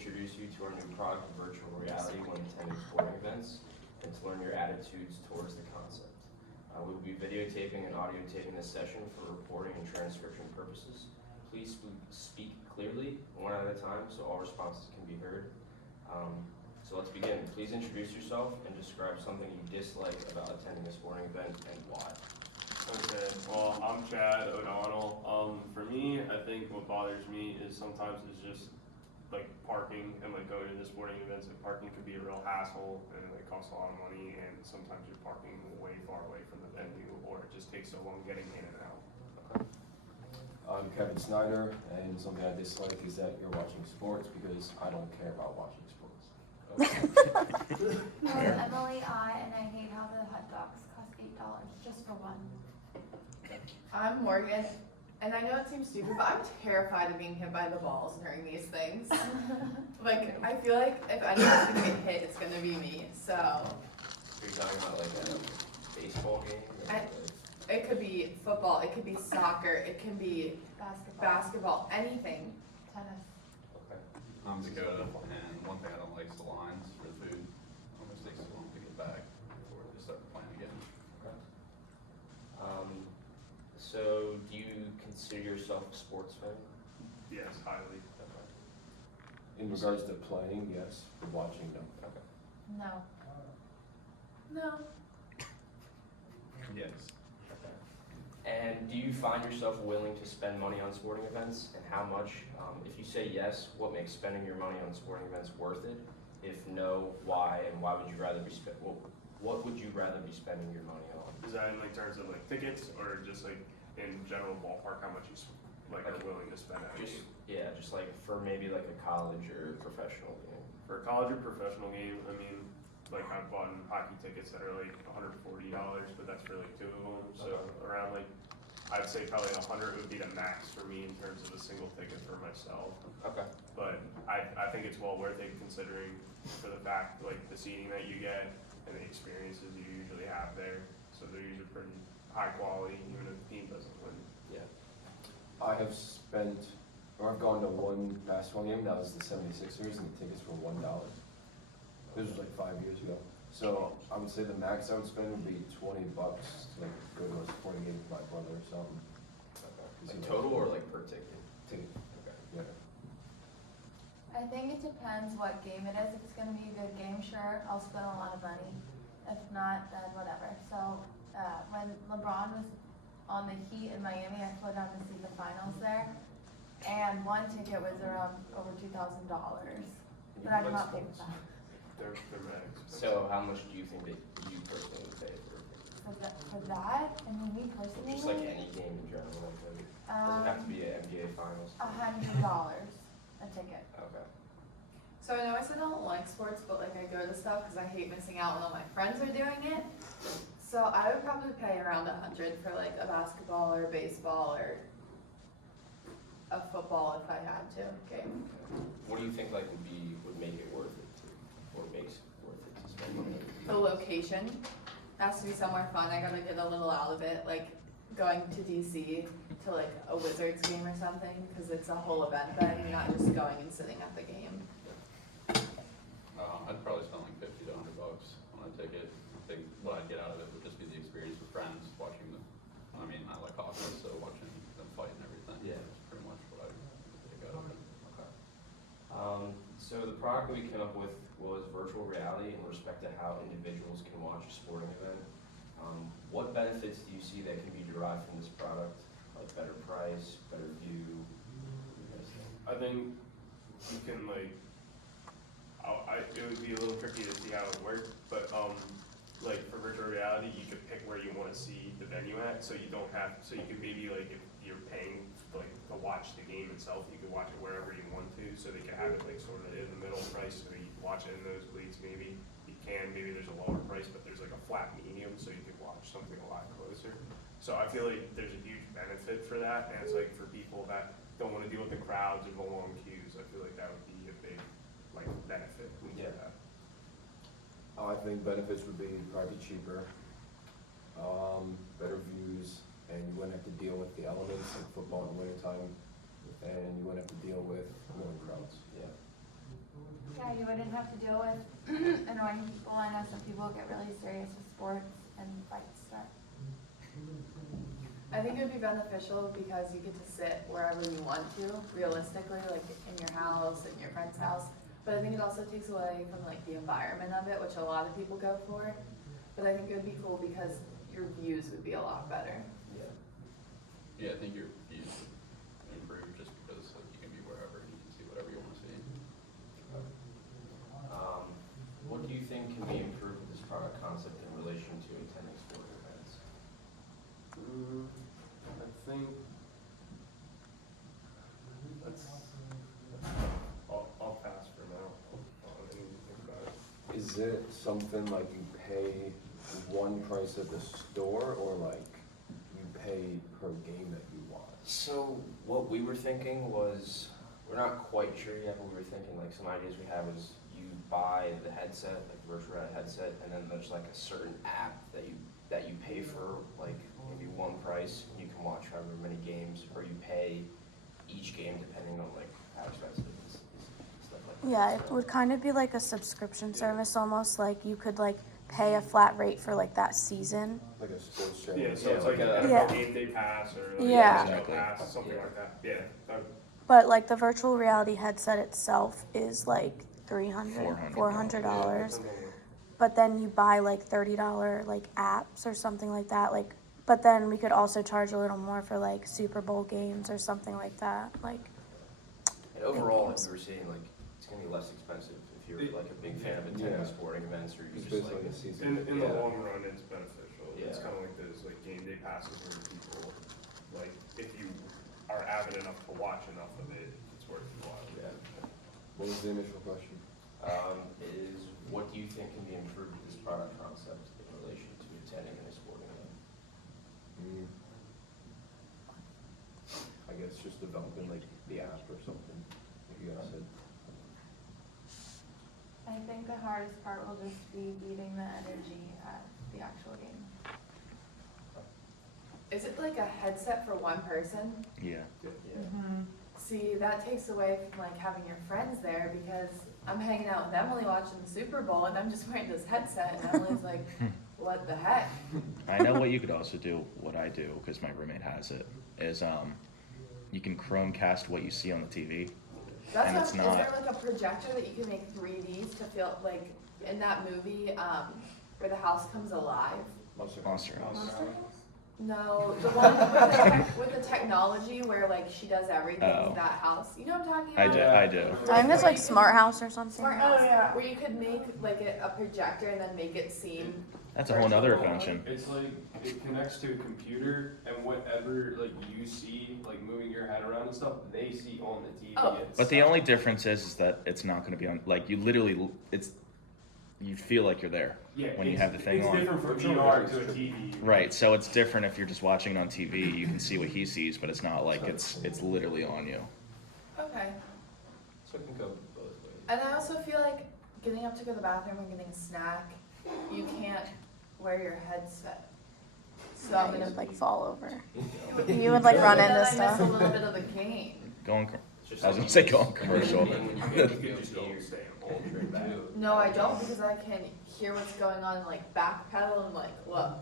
introduce you to our new product of virtual reality when attending sporting events and to learn your attitudes towards the concept. We will be videotaping and audio taping this session for reporting and transcription purposes. Please speak clearly, one at a time, so all responses can be heard. So let's begin. Please introduce yourself and describe something you dislike about attending a sporting event and why. Okay, well, I'm Chad O'Donnell. For me, I think what bothers me is sometimes it's just like parking and like going to the sporting events. Like parking could be a real hassle and it costs a lot of money, and sometimes you're parking way far away from the venue, or it just takes so long getting in and out. Okay. I'm Kevin Snyder, and something I dislike is that you're watching sports because I don't care about watching sports. I'm Emily and I hate how the hot dogs cost $8 just for one. I'm Morgan, and I know it seems stupid, but I'm terrified of being hit by the balls during these things. Like, I feel like if anyone's gonna get hit, it's gonna be me, so. You're talking about like a baseball game? It could be football, it could be soccer, it can be basketball, anything. Tennis. Okay. I'm Dakota, and one thing I don't like is the lines for the food. Almost takes so long to get back before they start playing again. Okay. So do you consider yourself a sports fan? Yes, highly. Okay. In regards to playing, yes. For watching, no. Okay. No. No. Yes. Okay. And do you find yourself willing to spend money on sporting events, and how much? If you say yes, what makes spending your money on sporting events worth it? If no, why? And why would you rather be what would you rather be spending your money on? Is that in like terms of like tickets, or just like in general ballpark, how much you like are willing to spend at a Just game? just like for maybe like a college or professional game. For a college or professional game, I mean, like I've bought hockey tickets that are like $140, but that's for like 2 of them. So around like, I'd say probably 100 would be the max for me in terms of a single ticket for myself. Okay. But I think it's well worth it considering for the fact like the seating that you get and the experiences you usually have there. So they're usually pretty high quality, even if the team doesn't win. Yeah. I have spent, or I've gone to one basketball game, that was the 76ers, and the tickets were $1. This was like 5 years ago. So I would say the max I would spend would be $20 to like go to a sporting game with my brother or something. Okay. Like total or like per ticket? Ticket. Okay. Yeah. I think it depends what game it is. If it's gonna be a good game, sure, I'll spend a lot of money. If not, then whatever. So when LeBron was on the Heat in Miami, I flew down to see the finals there, and one ticket was around over $2,000. But I did not pay for that. They're mad expensive. So how much do you think that you personally would pay for? For that, I mean, me personally, Just like any game in general, like doesn't have to be an NBA finals. $100 a ticket. Okay. So I know I said I don't like sports, but like I go to stuff because I hate missing out when all my friends are doing it. So I would probably pay around 100 for like a basketball or a baseball or a football if I had to game. What do you think like would make it worth it to, or makes it worth it to spend money? The location has to be somewhere fun. I gotta get a little out of it, like going to DC to like a Wizards game or something, because it's a whole event then. You're not just going and sitting at the game. I'd probably spend like $50 to $100 on a ticket. I think what I'd get out of it would just be the experience with friends, watching them. I mean, I like hockey, so watching them fight and everything. Yeah. That's pretty much what I take out of it. Okay. So the product that we came up with was virtual reality in respect to how individuals can watch a sporting event. What benefits do you see that can be derived from this product? Like better price, better view? What do you guys think? I think you can like, it would be a little tricky to see how it worked, but like for virtual reality, you could pick where you want to see the venue at, so you don't have, so you can maybe like if you're paying like to watch the game itself, you can watch it wherever you want to, so they can have it like sort of in the middle price, so you can watch it in those leagues maybe. Maybe there's a lower price, but there's like a flat medium, so you can watch something a lot closer. So I feel like there's a huge benefit for that, and it's like for people that don't want to deal with the crowds or the long queues, I feel like that would be a big like benefit. Yeah. I think benefits would be probably cheaper, better views, and you wouldn't have to deal with the elements of football in the wintertime, and you wouldn't have to deal with long crowds. Yeah. Yeah, you wouldn't have to deal with annoying people. I know some people get really serious with sports and fights stuff. I think it would be beneficial because you get to sit wherever you want to, realistically, like in your house, in your friend's house. But I think it also takes away from like the environment of it, which a lot of people go for. But I think it would be cool because your views would be a lot better. Yeah, I think your views would improve just because like, you can be wherever and you can see whatever you want to see. What do you think can be improved with this product concept in relation to attending sporting events? I think that's, I'll pass for now. I don't even think about it. is it something like you pay one price at the store or like you pay per game that you watch? So what we were thinking was, we're not quite sure yet, but we were thinking like some ideas we had was you buy the headset, like virtual reality headset, and then there's like a certain app that you pay for like maybe one price and you can watch however many games, or you pay each game depending on like how expensive it is, stuff like that. Yeah, it So- would kind of be like a subscription service almost, like you could like pay a flat rate for like that season. Like a sports channel? Yeah, so Yeah, it's like like an a- Yeah. NFL game day pass or like Yeah. NHL Exactly. pass, something Yeah. like that. Yeah. that- But like the virtual reality headset itself is like $300, $400. something like- But then you buy like $30 like apps or something like that. Like, but then we could also charge a little more for like Super Bowl games or something like that. Like, And overall, like games. we were seeing, like it's gonna be less expensive if you're like a big fan of Yeah. attending sporting events, or you It's just basically like. a season. In the Yeah. long run, it's beneficial. It's Yeah. kind of like those like game day passes where people, like, if you are avid enough to watch enough of it, it's worth your while. Yeah. What was the initial question? Is what do you think can be improved with this product concept in relation to attending a sporting event? I guess just developing like the app or something, like you guys said. I think the hardest part will just be beating the energy at the actual game. Is it like a headset for one person? Yeah. Yeah. See, that takes away from like having your friends there because I'm hanging out with Emily watching the Super Bowl and I'm just wearing this headset and Emily's like, what the heck? I know what you could also do, what I do, because my roommate has it, is you can Chromecast what you see on the TV. That's And what, it's is not- there like a projector that you can make 3Ds to feel like in that movie where the house comes alive? Monster Monster House. No, the one with the technology where like she does everything Oh. to that house. You know what I'm talking I about? do, I do. I think it's like Smart House or something. Smart house, where you could make like a projector and then make it seem. That's a whole nother invention. It's like, it connects to a computer and whatever like you see, like moving your head around and stuff, they see on the TV. Oh. But the only difference is that it's not going to be on, like you literally, you feel like you're there. Yeah, when you it's- have the thing it's on. different from Virtual VR reality to a is TV. Right, so it's different if you're just watching it on TV, you can see what he sees, but it's not like it's literally on you. Okay. So it can go both ways. And I also feel like getting up to go to the bathroom and getting a snack, you can't wear your headset. So I'm You gonna would like fall over. You You would like run Then into I miss stuff. a little bit of the game. Going, It's just I was like gonna say you go on just- commercial. When you You get could the just go game, and stay you home. turn back. No, I don't because I can hear what's going on, like backpedal and like look.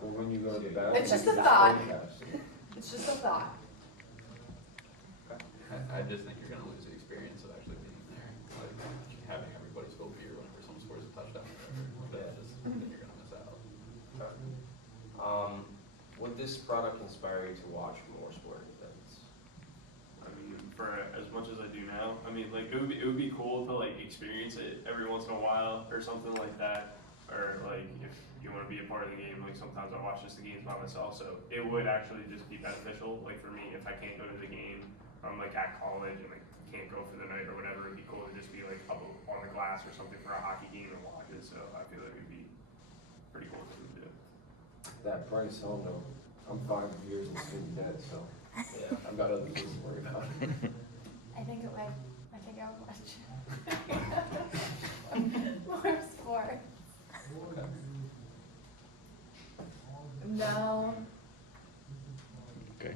Well, when you go to the bathroom. It's just you a can thought. Chromecast. It's just a thought. I just think you're gonna lose the experience of actually being there, like having everybody spill beer whenever someone scores a touchdown or whatever. That's just, then you're gonna miss out. Would this product inspire you to watch more sporting events? I mean, for as much as I do now, I mean, like it would be cool to like experience it every once in a while or something like that. Or like if you want to be a part of the game, like sometimes I watch just the games by myself. So it would actually just be beneficial. Like for me, if I can't go to the game, I'm like at college and like can't go for the night or whatever, it'd be cool to just be like up on the glass or something for a hockey game and watch it. So I feel like it'd be pretty cool to do. That price, oh no, I'm 5 years in student debt, so Yeah. I've got other things to worry about. I think it would. I think I would watch more sport. No. Okay.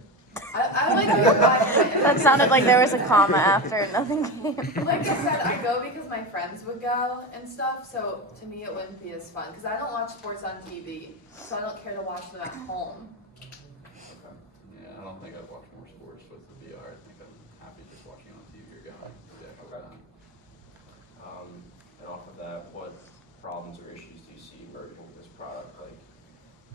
I I like the environment. That sounded like there was a comma after and nothing came. Like I said, I go because my friends would go and stuff, so to me it wouldn't be as fun, because I don't watch sports on TV, so I don't care to watch them at home. Okay. Yeah, I don't think I'd watch more sports with the VR. I think I'm happy just watching on TV or going to the actual Okay. event. And off of that, what problems or issues do you see emerging with this product, like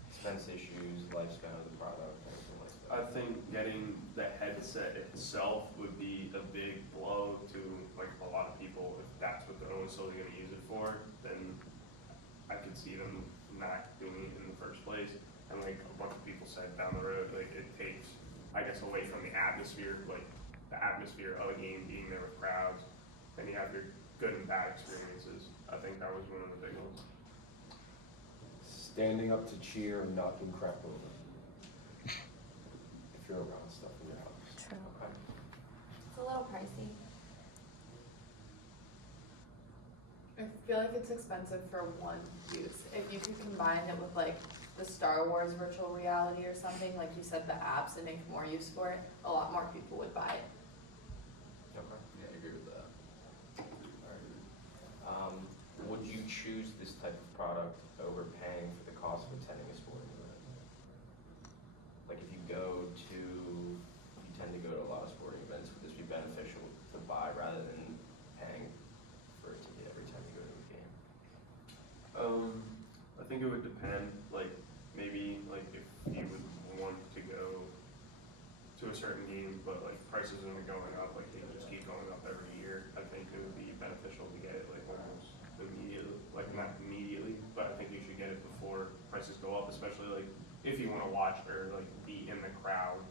expense issues, lifespan of the product, anything like I that? think getting the headset itself would be a big blow to like a lot of people. If that's what they're only solely gonna use it for, then I could see them not doing it in the first place. And like a bunch of people said down the road, like it takes, I guess, away from the atmosphere, like the atmosphere of a game, being there with crowds. Then you have your good and bad experiences. I think that was one of the big ones. Standing up to cheer and knocking crap over. If you're around stuff in your house. True. Okay. It's a little pricey. I feel like it's expensive for one use. If you could combine it with like the Star Wars virtual reality or something, like you said, the apps, and make more use for it, a lot more people would buy it. Okay. Yeah, I agree with that. Alright. Would you choose this type of product over paying for the cost of attending a sporting event? Like if you tend to go to a lot of sporting events, would this be beneficial to buy rather than paying for a ticket every time you go to a game? I think it would depend, like, maybe, like, if you would want to go to a certain game, but, like, prices are going up, like, they just keep going up every year, I think it would be beneficial to get it, like, almost immediately, like, not immediately, but I think you should get it before prices go up, especially, like, if you wanna watch or, like, be in the crowd,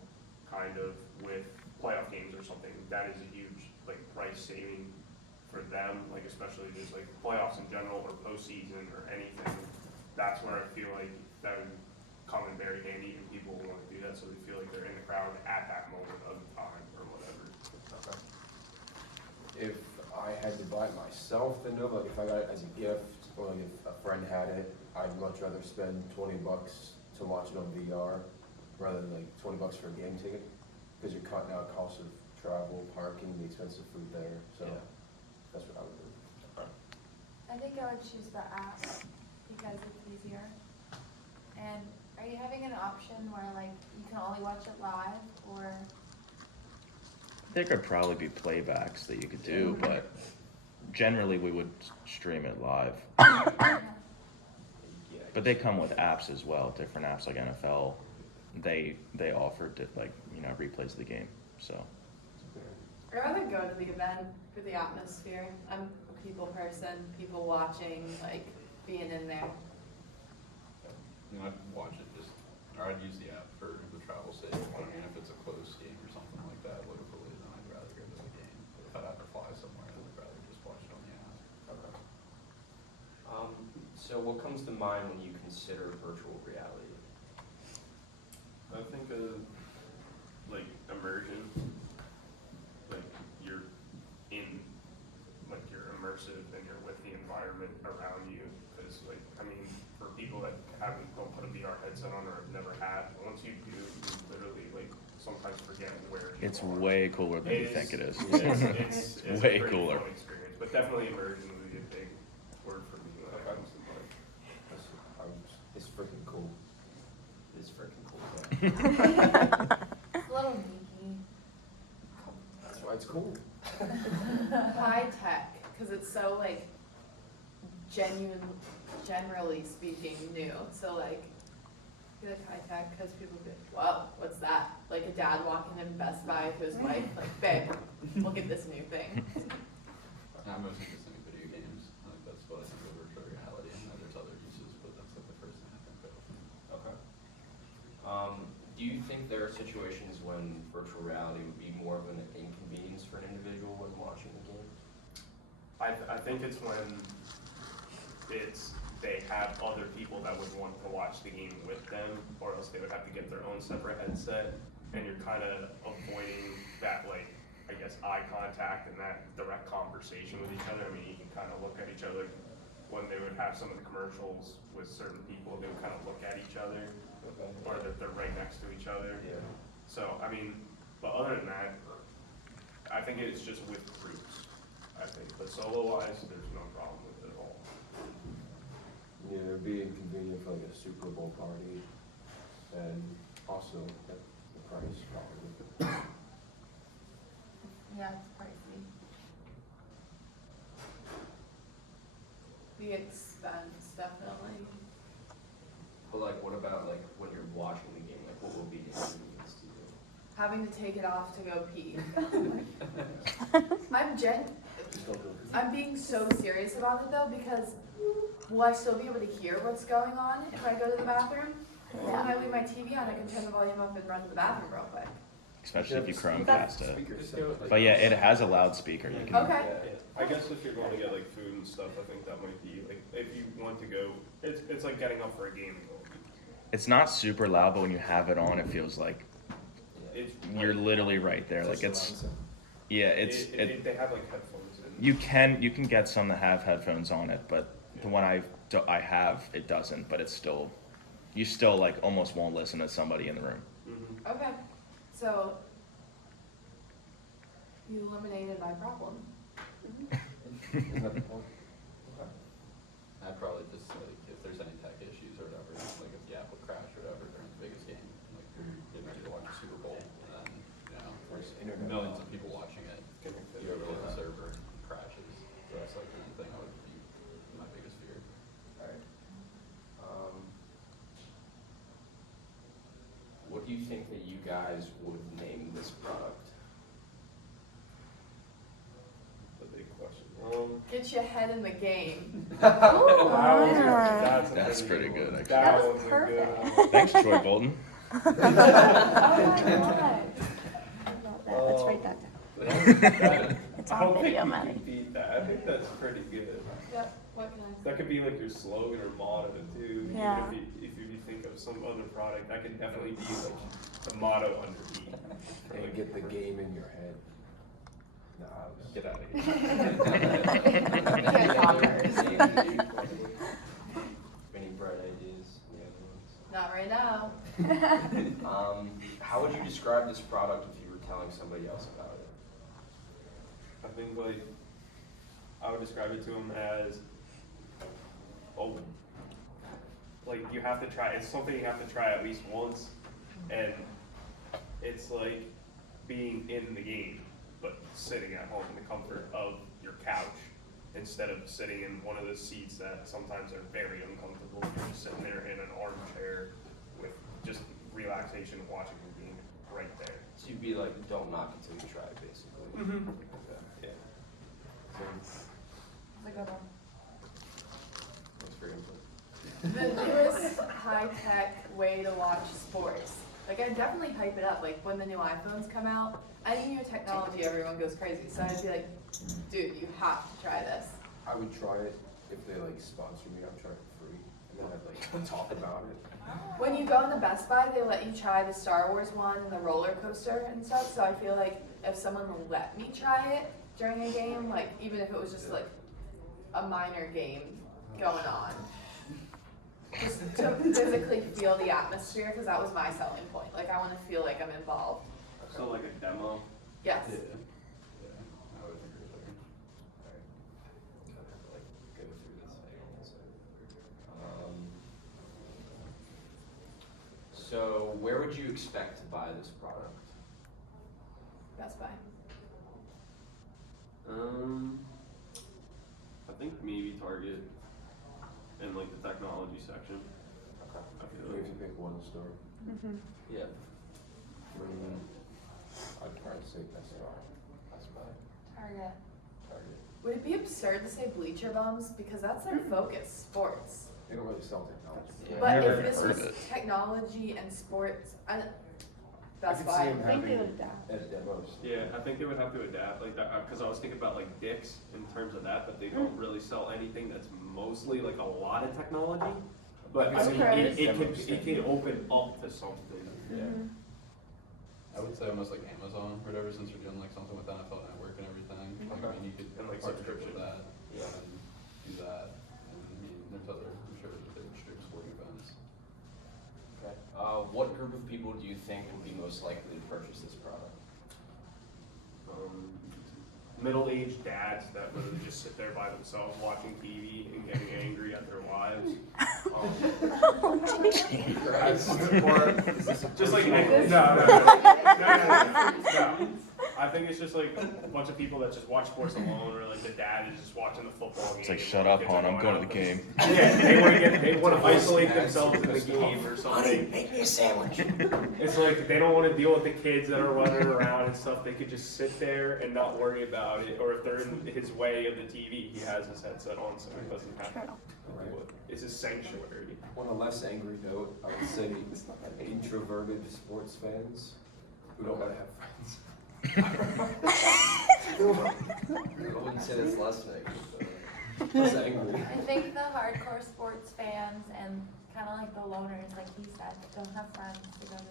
kind of, with playoff games or something, that is a huge, like, price saving for them, like, especially just, like, playoffs in general, or postseason, or anything. That's where I feel like that would come in very handy, and people will wanna do that, so they feel like they're in the crowd at that moment of time, or whatever. Okay. If I had to buy it myself, then no, but if I got it as a gift, or like if a friend had it, I'd much rather spend $20 to watch it on VR rather than like $20 for a game ticket, because you're cutting out costs of travel, parking, the expensive food there, so Yeah. that's what I would do. I think I would choose the app because it's easier. And are you having an option where like you can only watch it live or? There could probably be playbacks that you could do, but generally we would stream it live. Yeah. But they come with apps as well, different apps like NFL. They offer like replays of the game. So I'd rather go to the event for the atmosphere. I'm a people person, people watching, like, being in there. You know, I'd watch it or I'd use the app for the travel sake. I mean, if it's a close game or something like that locally, then I'd rather go to the game. But if I'd have to fly somewhere, I'd rather just watch it on the app. Okay. So what comes to mind when you consider virtual reality? I think of, like, immersion, like, you're in, like, you're immersive and you're with the environment around you, because, like, I mean, for people that don't put a VR headset on or have never had, once you do, you literally, like, sometimes forget where you it's are. way cooler than you think it is. It's a way pretty cooler. fun experience, but definitely immersion would be a big word for me when it comes to mind. It's freaking cool. It's freaking cool. It's a little geeky. That's why it's cool. High tech, because it's so, like, generally speaking, new. So, like, I feel like high tech, because people be like, whoa, what's that? Like a dad walking in Best Buy to his wife, like, babe, look at this new thing. I'm mostly just thinking video games. Like, that's what I think of virtual reality. I know there's other uses, but that's like the first thing I think of. Okay. Do you think there are situations when virtual reality would be more of an inconvenience for an individual when watching the game? I think it's when they have other people that would want to watch the game with them, or else they would have to get their own separate headset, and you're kind of avoiding that, like, I guess, eye contact and that direct conversation with each other. I mean, you can kind of look at each other when they would have some of the commercials with certain people, they would kind of look at each other, or that they're right next to each other. Yeah. So, I mean, But other than that, I think it's just with groups, I think, but solo-wise, there's no problem with it at all. Yeah, it'd be inconvenient for like a Super Bowl party, and also at the price probably. Yeah, it's pricey. The expense, definitely. But like, what about like when you're watching the game? Like, what will be the inconvenience to you? Having to take it off to go pee. I'm being so serious about it though, because will I still be able to hear what's going on if I go to the bathroom? When I leave my TV on, I can turn the volume up and run to the bathroom real quick. Especially if you Chromecast it. Speakers. But yeah, it has a loudspeaker. You can. Okay. I guess if you're going to get like food and stuff, I think that might be like, if you want to go, it's like getting up for a game. It's not super loud, but when you have it on, it feels like It's you're literally right there. Like it's, yeah, they have like headphones in. you can get some that have headphones on it, but the one I have, it doesn't. But it's still, you still like almost won't listen to somebody in the room. Mhm. Okay, so you eliminated my problem. Isn't that the point? I'd probably just like, if there's any tech issues or whatever, like if the app would crash or whatever during the biggest game, like you're getting ready to watch the Super Bowl, and then, you know, there's millions of people watching it, you overload the server, and it crashes. So that's like the one thing I would be my biggest fear. Alright. What do you think that you guys would name this product? The big question. Get your head in the game. That's pretty good, actually. That was one's a perfect. good one. Thanks, Troy Bolton. Oh my god. Let's write that down. It's I on don't think video, you Maddie. can beat that. I think that's pretty good. Yep, what can I say? That could be like your slogan or motto too. Yeah. Even if you think of some other product, that could definitely be like the motto underneath. And get the game in your head. Nah, I was- Get out of here. Can't talk hers. Any bright ideas? Any other ones? Not right now. How would you describe this product if you were telling somebody else about it? I think like I would describe it to them as open. Like you have to try. It's something you have to try at least once, and it's like being in the game, but sitting at home in the comfort of your couch instead of sitting in one of those seats that sometimes are very uncomfortable. You're just sitting there in an armchair with just relaxation, watching your game right there. So you'd be like, don't knock until you try it, basically. Mm-hmm. Yeah. It's a good one. Thanks for your input. The newest high-tech way to watch sports. Like, I definitely hype it up. Like, when the new iPhones come out, any new technology, everyone goes crazy. So I'd be like, dude, you have to try this. I would try it if they like sponsor me. I'd try it for free, and then I'd like talk about it. When you go into Best Buy, they let you try the Star Wars one and the roller coaster and stuff. So I feel like if someone would let me try it during a game, like, even if it was just like a minor game going on, just to physically feel the atmosphere, because that was my selling point. Like, I want to feel like I'm involved. So like a demo. Yes. Yeah, I would agree with her. Like, go through this thing. So where would you expect to buy this product? Best Buy. I think maybe Target and like the technology section. Okay. I feel Maybe like. if you pick one store, Yeah. I'd probably say Best Buy. Best Buy. Target. Target. Would it be absurd to say bleacher bums? Because that's their focus, sports. They don't really sell technology. Yeah. But Never if this heard was of it. technology and sports, I Best could see Buy. them I think they having would adapt. at demos. Yeah, I think they would have to adapt like that, because I was thinking about like Dick's in terms of that, but they don't really sell anything that's mostly like a lot of technology. But I mean, Okay. it could open up to something. Mhm. I would say almost like Amazon or whatever, since you're doing like something with NFL Network and everything. Like, I mean, you could And, like, partnership with subscription. that, and do that. And I mean, there's other, I'm sure there's different stream sporting events. Okay. What group of people do you think would be most likely to purchase this product? middle-aged dads that literally just sit there by themselves watching TV and getting angry at their wives. Just like, no. I think it's just like a bunch of people that just watch sports alone, or like the dad is just watching the football game. It's like, shut up, hon, I'm going to the game. Yeah, they want to isolate themselves in the game or something. Make me a sandwich. It's like they don't want to deal with the kids that are running around and stuff. They could just sit there and not worry about it. Or if they're in his way of the TV, he has his headset on so he doesn't have to do it. It's a sanctuary. On a less angry note, I would say introverted sports fans who don't want to have friends. I wouldn't say that's less negative, but Less angry. I think the hardcore sports fans and kind of like the loners, like he said, don't have friends to go to.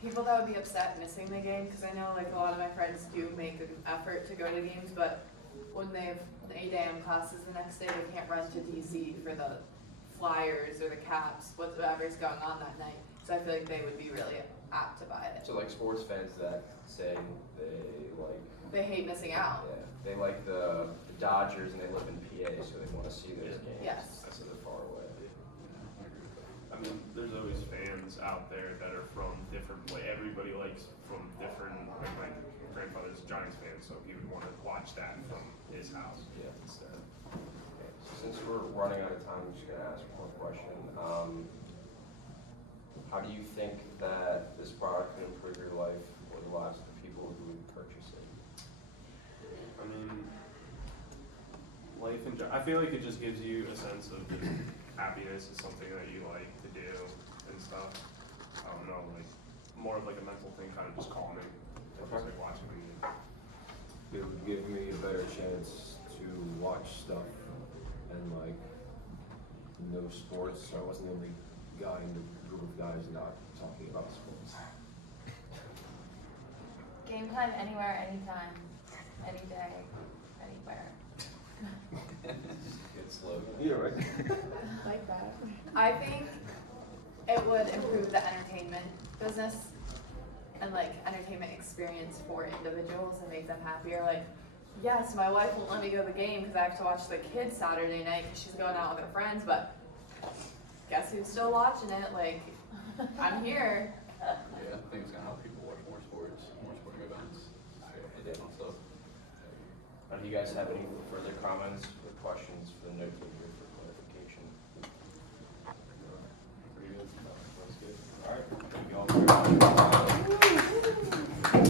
People that would be upset missing the game, because I know like a lot of my friends do make an effort to go to games, but when they have the 8 a.m. classes the next day, they can't run to DC for the Flyers or the Caps, whatever's going on that night. So I feel like they would be really apt to buy it. so like sports fans that say They hate missing out. they like the Dodgers and they live in PA, so they want to see those games. Yes. So they're far away. I mean, there's always fans out there that are from different, like everybody likes from different, like my grandfather's a Giants fan, so he would want to watch that from his house instead. Okay, so since we're running out of time, I'm just gonna ask one more question. How do you think that this product can improve your life or the lives of the people who purchase it? I mean, I feel like it just gives you a sense of just happiness is something that you like to do and stuff. I don't know, like more of like a mental thing, kind of just calming. Just like watching the game. It would give me a better chance to watch stuff and like know sports, so I wasn't the only guy in the group of guys not talking about sports. Game time anywhere, anytime, any day, anywhere. Good slogan. Yeah, right. Like that. I think it would improve the entertainment business and like entertainment experience for individuals and make them happier. Like, yes, my wife won't let me go to the game because I have to watch the kids Saturday night because she's going out with her friends, but guess who's still watching it? Like, I'm here. Yeah, I think it's gonna help people watch more sports, more sporting events, and stuff. Do you guys have any further comments or questions for the note taker?